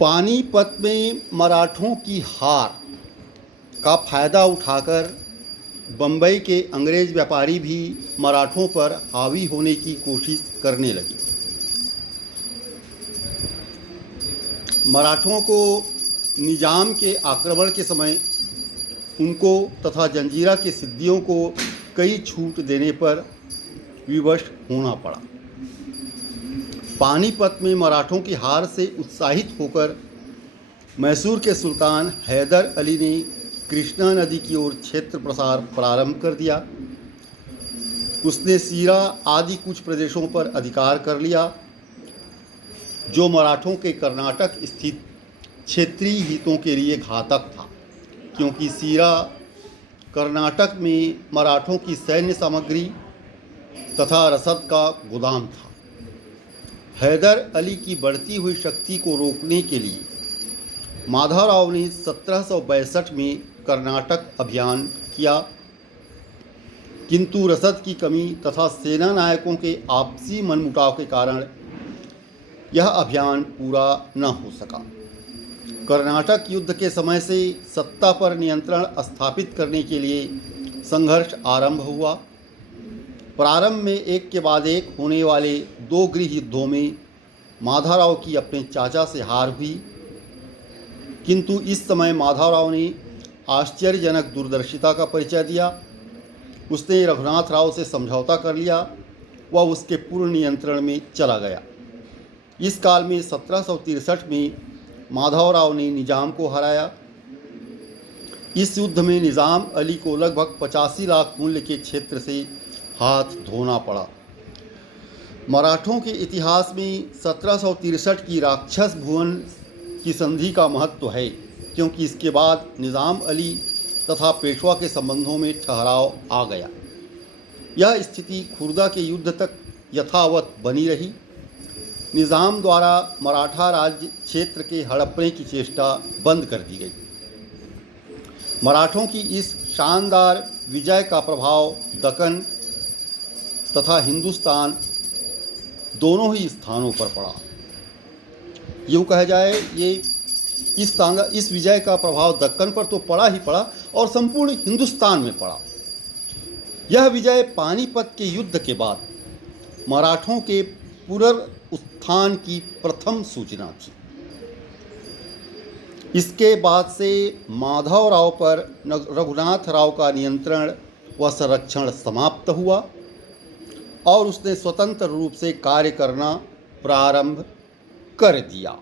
पानीपत में मराठों की हार का फायदा उठाकर बम्बई के अंग्रेज व्यापारी भी मराठों पर हावी होने की कोशिश करने लगे। मराठों को निजाम के आक्रमण के समय उनको तथा जंजीरा के सिद्धियों को कई छूट देने पर विवश होना पड़ा। पानीपत में मराठों की हार से उत्साहित होकर मैसूर के सुल्तान हैदर अली ने कृष्णा नदी की ओर क्षेत्र प्रसार प्रारंभ कर दिया। उसने सीरा आदि कुछ प्रदेशों पर अधिकार कर लिया, जो मराठों के कर्नाटक स्थित क्षेत्रीय हितों के लिए घातक था, क्योंकि सीरा कर्नाटक में मराठों की सैन्य सामग्री तथा रसद का गोदाम था। हैदर अली की बढ़ती हुई शक्ति को रोकने के लिए माधवराव ने 1762 में कर्नाटक अभियान किया, किंतु रसद की कमी तथा सेना नायकों के आपसी मनमुटाव के कारण यह अभियान पूरा न हो सका। कर्नाटक युद्ध के समय से सत्ता पर नियंत्रण स्थापित करने के लिए संघर्ष आरंभ हुआ। प्रारंभ में एक के बाद एक होने वाले दो गृह युद्धों में माधवराव की अपने चाचा से हार हुई, किंतु इस समय माधवराव ने आश्चर्यजनक दूरदर्शिता का परिचय दिया। उसने रघुनाथ राव से समझौता कर लिया, वह उसके पूर्ण नियंत्रण में चला गया। इस काल में 1763 में माधवराव ने निजाम को हराया। इस युद्ध में निजाम अली को लगभग 85 लाख मूल्य के क्षेत्र से हाथ धोना पड़ा। मराठों के इतिहास में 1763 की राक्षस भुवन की संधि का महत्व है, क्योंकि इसके बाद निजाम अली तथा पेशवा के संबंधों में ठहराव आ गया। यह स्थिति खुर्दा के युद्ध तक यथावत बनी रही। निजाम द्वारा मराठा राज्य क्षेत्र के हड़पने की चेष्टा बंद कर दी गई। मराठों की इस शानदार विजय का प्रभाव दक्कन तथा हिंदुस्तान दोनों ही स्थानों पर पड़ा। यूँ कहा जाए, ये इस विजय का प्रभाव दक्कन पर तो पड़ा ही पड़ा और संपूर्ण हिंदुस्तान में पड़ा। यह विजय पानीपत के युद्ध के बाद मराठों के पुनरुत्थान की प्रथम सूचना थी। इसके बाद से माधवराव पर रघुनाथ राव का नियंत्रण व संरक्षण समाप्त हुआ और उसने स्वतंत्र रूप से कार्य करना प्रारंभ कर दिया।